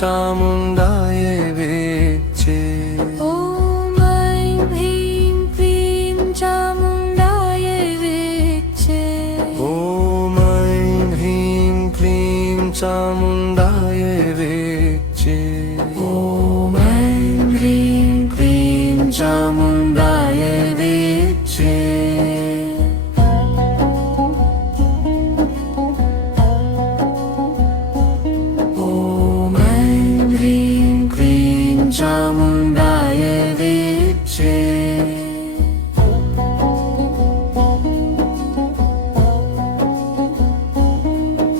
चामुण्डाय विच्चे। ॐ ऐं ह्रीं क्लीं चामुण्डाय विच्चे। ॐ ऐं ह्रीं क्लीं चामुण्डाय विच्चे। ॐ ऐं ह्रीं क्लीं चामुण्डाय विच्चे। चामुण्डाय विच्चे।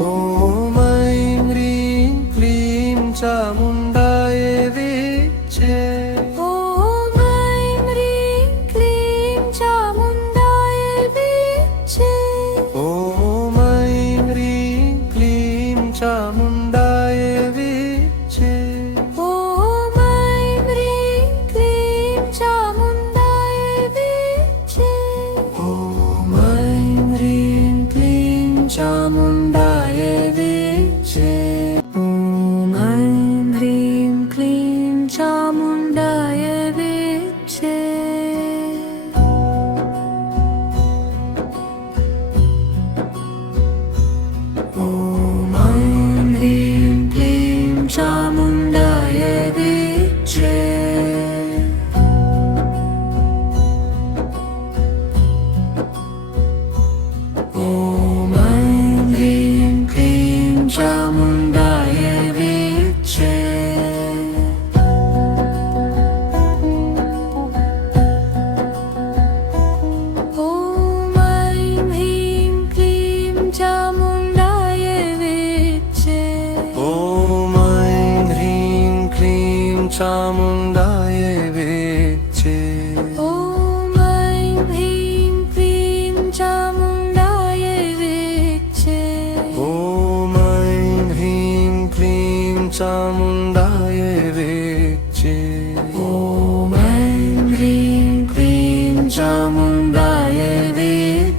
ॐ ऐं ह्रीं क्लीं चामुण्डाय विच्चे। ॐ ऐं ह्रीं क्लीं चामुण्डाय विच्चे। ॐ ऐं ह्रीं क्लीं चामुण्डाय विच्चे। चामुण्डाय विच्चे। ॐ ऐं ह्रीं क्लीं चामुण्डाय विच्चे। ॐ ऐं ह्रीं क्लीं चामुण्डाय विच्चे। चामुण्डाय विच्चे। ॐ ऐं ह्रीं क्लीं चामुण्डाय विच्चे। ॐ ऐं ह्रीं क्लीं चामुण्डाय विच्चे। ॐ ऐं ह्रीं क्लीं चामुण्डाय विच्चे। ॐ ऐं ह्रीं क्लीं चामुण्डाय विच्चे। ॐ ऐं ह्रीं क्लीं चामुण्डाय विच्चे।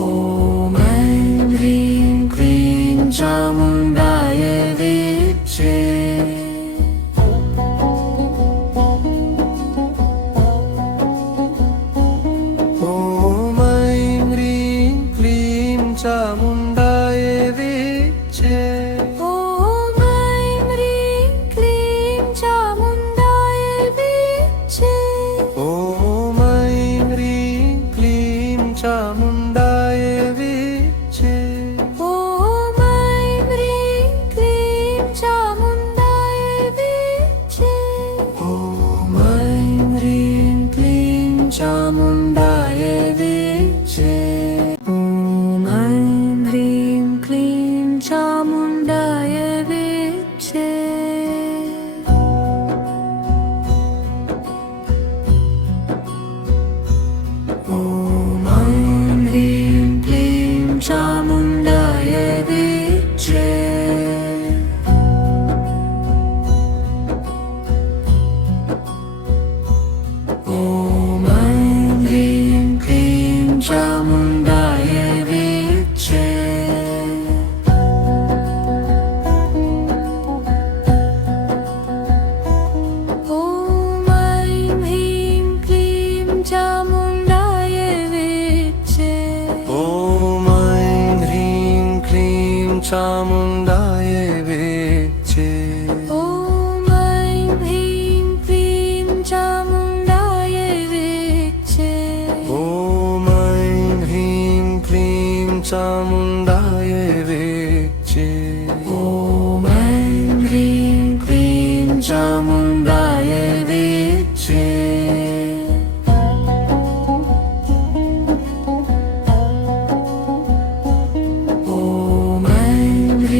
ॐ ऐं ह्रीं क्लीं चामुण्डाय विच्चे। ॐ ऐं ह्रीं क्लीं चामुण्डाय विच्चे। ॐ ऐं ह्रीं क्लीं चामुण्डाय विच्चे। ॐ ऐं ह्रीं क्लीं चामुण्डाय विच्चे। ॐ ऐं ह्रीं क्लीं चामुण्डाय विच्चे। ॐ ऐं ह्रीं क्लीं चामुण्डाय विच्चे। ॐ ऐं ह्रीं क्लीं चामुण्डाय विच्चे। ॐ ऐं ह्रीं क्लीं चामुण्डाय विच्चे। ॐ ऐं ह्रीं क्लीं चामुण्डाय विच्चे। ॐ ऐं ह्रीं क्लीं चामुण्डाय विच्चे। ॐ ऐं ह्रीं क्लीं चामुण्डाय विच्चे। ॐ ऐं ह्रीं क्लीं चामुण्डाय विच्चे। ॐ ऐं ह्रीं क्लीं चामुण्डाय विच्चे। ॐ ऐं ह्रीं क्लीं चामुण्डाय विच्चे। ॐ ऐं ह्रीं